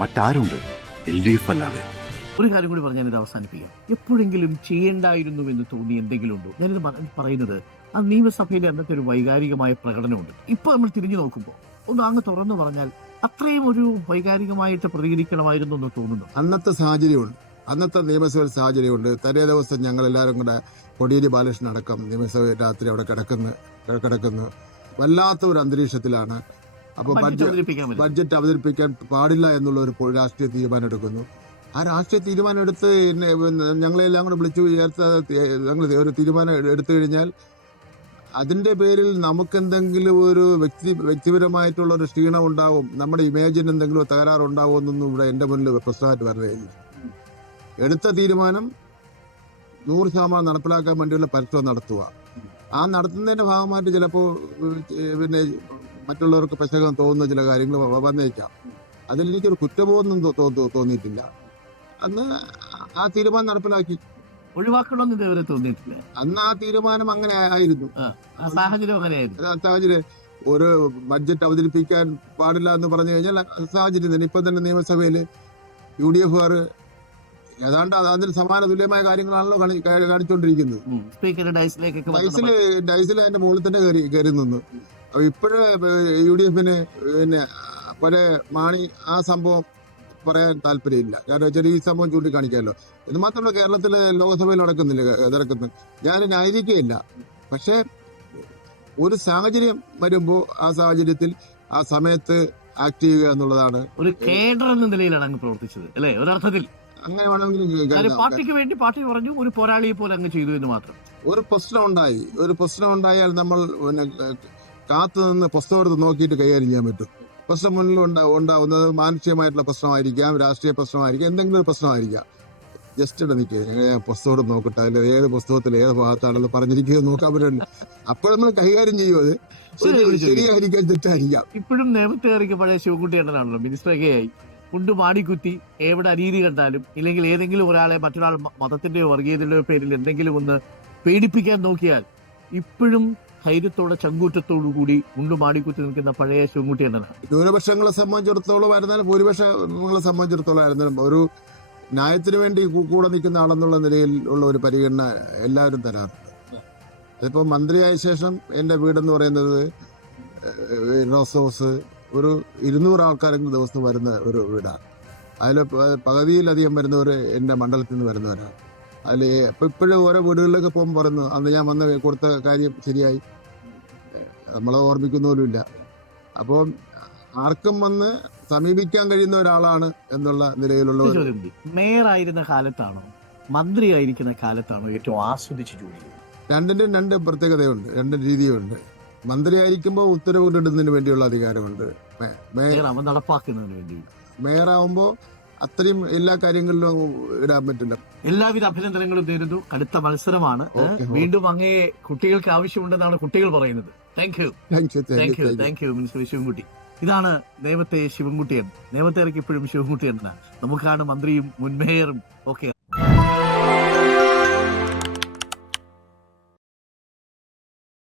മറ്റാരുണ്ട് LDF അല്ലാതെ? ഒരു കാര്യം കൂടി പറഞ്ഞ് ഞാനിത് അവസാനിപ്പിക്കാം. എപ്പോഴെങ്കിലും ചെയ്യേണ്ടായിരുന്നു എന്ന് തോന്നി എന്തെങ്കിലും ഉണ്ടോ? ഞാനിത് പറയുന്നത് ആ നിയമസഭയിലെ അന്നത്തെ ഒരു വൈകാരികമായ പ്രകടനമുണ്ട്. ഇപ്പൊ നമ്മൾ തിരിഞ്ഞു നോക്കുമ്പോൾ ഒന്ന് അങ്ങ് തുറന്നു പറഞ്ഞാൽ അത്രയും ഒരു വൈകാരികമായിട്ട് പ്രതികരിക്കണമായിരുന്നു എന്ന് തോന്നുന്നു. അന്നത്തെ സാഹചര്യമുണ്ട്, അന്നത്തെ നിയമസഭയിൽ സാഹചര്യമുണ്ട്. തലേ ദിവസം ഞങ്ങൾ എല്ലാവരും കൂടെ കോടിയേരി ബാലകൃഷ്ണൻ അടക്കം നിയമസഭ രാത്രി അവിടെ കിടക്കുന്നു വല്ലാത്ത ഒരു അന്തരീക്ഷത്തിലാണ്. അപ്പോൾ ബഡ്ജറ്റ് അവതരിപ്പിക്കാൻ പാടില്ല എന്നുള്ള ഒരു രാഷ്ട്രീയ തീരുമാനം എടുക്കുന്നു. ആ രാഷ്ട്രീയ തീരുമാനം എടുത്ത് ഞങ്ങളെല്ലാം കൂടെ വിളിച്ചു ചേർത്ത് ഞങ്ങൾ ഒരു തീരുമാനം എടുത്തു കഴിഞ്ഞാൽ അതിന്റെ പേരിൽ നമുക്കെന്തെങ്കിലും ഒരു വ്യക്തിപരമായിട്ടുള്ള ഒരു ക്ഷീണം ഉണ്ടാവും, നമ്മുടെ ഇമേജിന് എന്തെങ്കിലും തകരാറുണ്ടാവും എന്നൊന്നും ഇവിടെ എന്റെ മുന്നിൽ പ്രശ്നമായിട്ട് വരുന്നില്ല. എടുത്ത തീരുമാനം 100% നടപ്പിലാക്കാൻ വേണ്ടിയുള്ള പരിശ്രമം നടത്തുക. ആ നടത്തുന്നതിന്റെ ഭാഗമായിട്ട് ചിലപ്പോൾ പിന്നെ മറ്റുള്ളവർക്ക് പെശകം തോന്നുന്ന ചില കാര്യങ്ങൾ വന്നേക്കാം. അതിലെനിക്കൊരു കുറ്റബോധം തോന്നിയിട്ടില്ല. അന്ന് ആ തീരുമാനം നടപ്പിലാക്കി. ഒഴിവാക്കണമെന്ന് ഇതുവരെ തോന്നിയിട്ടില്ല. അന്ന് ആ തീരുമാനം അങ്ങനെ ആയിരുന്നു. സാഹചര്യം ഒരു ബഡ്ജറ്റ് അവതരിപ്പിക്കാൻ പാടില്ല എന്ന് പറഞ്ഞു കഴിഞ്ഞാൽ സാഹചര്യം തന്നെ. ഇപ്പൊ തന്നെ നിയമസഭയിൽ UDF ഏതാണ്ട് അതിന് സമാന തുല്യമായ കാര്യങ്ങളാണല്ലോ കാണിച്ചുകൊണ്ടിരിക്കുന്നത്. ഡൈസിൽ അതിന്റെ മുകളിൽ തന്നെ കയറി നിന്നു. അപ്പൊ ഇപ്പോഴ് UDF പിന്നെ പല മാണി ആ സംഭവം പറയാൻ താല്പര്യമില്ല. കാരണം വെച്ചാൽ ഈ സംഭവം ചൂണ്ടിക്കാണിക്കാമല്ലോ. ഇത് മാത്രമല്ല, കേരളത്തില് ലോക്സഭയിൽ നടക്കുന്നു. ഞാൻ ന്യായീകരിക്കുകയില്ല. പക്ഷെ ഒരു സാഹചര്യം വരുമ്പോൾ ആ സാഹചര്യത്തിൽ ആ സമയത്ത് ആക്ട് ചെയ്യുക എന്നുള്ളതാണ്. ഒരു കേഡർ എന്ന നിലയിലാണ് അങ്ങ് പ്രവർത്തിച്ചത് അല്ലെ? ഒരർത്ഥത്തിൽ അങ്ങനെ വേണമെങ്കിൽ പാർട്ടിക്ക് വേണ്ടി പാർട്ടി പറഞ്ഞു, ഒരു പോരാളിയെ പോലെ അങ്ങ് ചെയ്തു എന്ന് മാത്രം. ഒരു പ്രശ്നം ഉണ്ടായാൽ നമ്മൾ കാത്തു നിന്ന് പുസ്തകം എടുത്ത് നോക്കിയിട്ട് കൈകാര്യം ചെയ്യാൻ പറ്റും. പ്രശ്നം മുന്നിൽ ഉണ്ടാവുന്നത് മാനുഷികമായിട്ടുള്ള പ്രശ്നമായിരിക്കാം, രാഷ്ട്രീയ പ്രശ്നമായിരിക്കാം, എന്തെങ്കിലും ഒരു പ്രശ്നമായിരിക്കാം. ജസ്റ്റ് നിൽക്കുക, ഞാൻ പുസ്തകം നോക്കട്ടെ, അതിൽ ഏത് പുസ്തകത്തിൽ ഏത് ഭാഗത്താണെന്ന് പറഞ്ഞിരിക്കുക നോക്കാൻ പറ്റില്ല. അപ്പോൾ നമ്മൾ കൈകാര്യം ചെയ്യുന്നത് ശരിയായിരിക്കാം, തെറ്റായിരിക്കാം. ഇപ്പോഴും നേമത്തെ പഴയ ശിവൻകുട്ടിയേട്ടനാണല്ലോ മിനിസ്റ്ററൊക്കെ ആയി. കൊണ്ട് മാടിക്കുത്തി എവിടെ അനീതി കണ്ടാലും ഇല്ലെങ്കിൽ ഏതെങ്കിലും ഒരാളെ മറ്റൊരാൾ മതത്തിന്റെയോ വർഗീയതയുടെയോ പേരിൽ എന്തെങ്കിലും ഒന്ന് പേടിപ്പിക്കാൻ നോക്കിയാൽ ഇപ്പോഴും ധൈര്യത്തോടെ ചങ്കൂറ്റത്തോടു കൂടി മാടിക്കുത്തി നിൽക്കുന്ന പഴയ ശിവൻകുട്ടിയേട്ടനാണ്. ന്യൂനപക്ഷങ്ങളെ സംബന്ധിച്ചിടത്തോളം ആയിരുന്നാലും ഭൂരിപക്ഷങ്ങളെ സംബന്ധിച്ചിടത്തോളം ആയിരുന്നാലും ഒരു ന്യായത്തിന് വേണ്ടി കൂടെ നിൽക്കുന്ന ആളെന്നുള്ള നിലയിൽ ഉള്ള ഒരു പരിഗണന എല്ലാവരും തരാറുണ്ട്. അതിപ്പോൾ മന്ത്രിയായ ശേഷം എൻ്റെ വീടെന്ന് പറയുന്നത് റോസ് ഹൗസ് ഒരു 200 ആൾക്കാരെങ്കിലും ദിവസം വരുന്ന ഒരു വീടാണ്. അതിൽ പകുതിയിലധികം വരുന്നവർ എൻ്റെ മണ്ഡലത്തിൽ നിന്ന് വരുന്നവരാണ്. അതിൽ ഇപ്പോഴും ഓരോ വീടുകളിലൊക്കെ പോകുമ്പോൾ പറയുന്നു, അന്ന് ഞാൻ വന്ന് കൊടുത്ത കാര്യം ശരിയായി, നമ്മളെ ഓർമ്മിക്കുന്ന പോലുമില്ല. അപ്പോൾ ആർക്കും വന്ന് സമീപിക്കാൻ കഴിയുന്ന ഒരാളാണ് എന്നുള്ള നിലയിലുള്ള. മേയറായിരുന്ന കാലത്താണോ മന്ത്രിയായിരിക്കുന്ന കാലത്താണോ ഏറ്റവും ആസ്വദിച്ച് ജോലി ചെയ്യുന്നത്? രണ്ടിനും രണ്ട് പ്രത്യേകതയുണ്ട്, രണ്ട് രീതിയുണ്ട്. മന്ത്രിയായിരിക്കുമ്പോൾ ഉത്തരവിടുന്നതിന് വേണ്ടിയുള്ള അധികാരമുണ്ട്. നടപ്പാക്കുന്നതിന് വേണ്ടി. മേയറാവുമ്പോൾ അത്രയും എല്ലാ കാര്യങ്ങളിലും ഇടാൻ പറ്റില്ല. എല്ലാവിധ അഭിനന്ദനങ്ങളും നേരുന്നു. കടുത്ത മത്സരമാണ്. വീണ്ടും അങ്ങേ കുട്ടികൾക്ക് ആവശ്യമുണ്ടെന്നാണ് കുട്ടികൾ പറയുന്നത്. Thank you minister Sivankutty. ഇതാണ് നേമത്തെ ശിവൻകുട്ടിയൻ. നേമത്തെ ഇറക്കി ഇപ്പോഴും ശിവൻകുട്ടിയൻ. നമുക്കാണ് മന്ത്രിയും മുൻ മേയറും ഒക്കെ.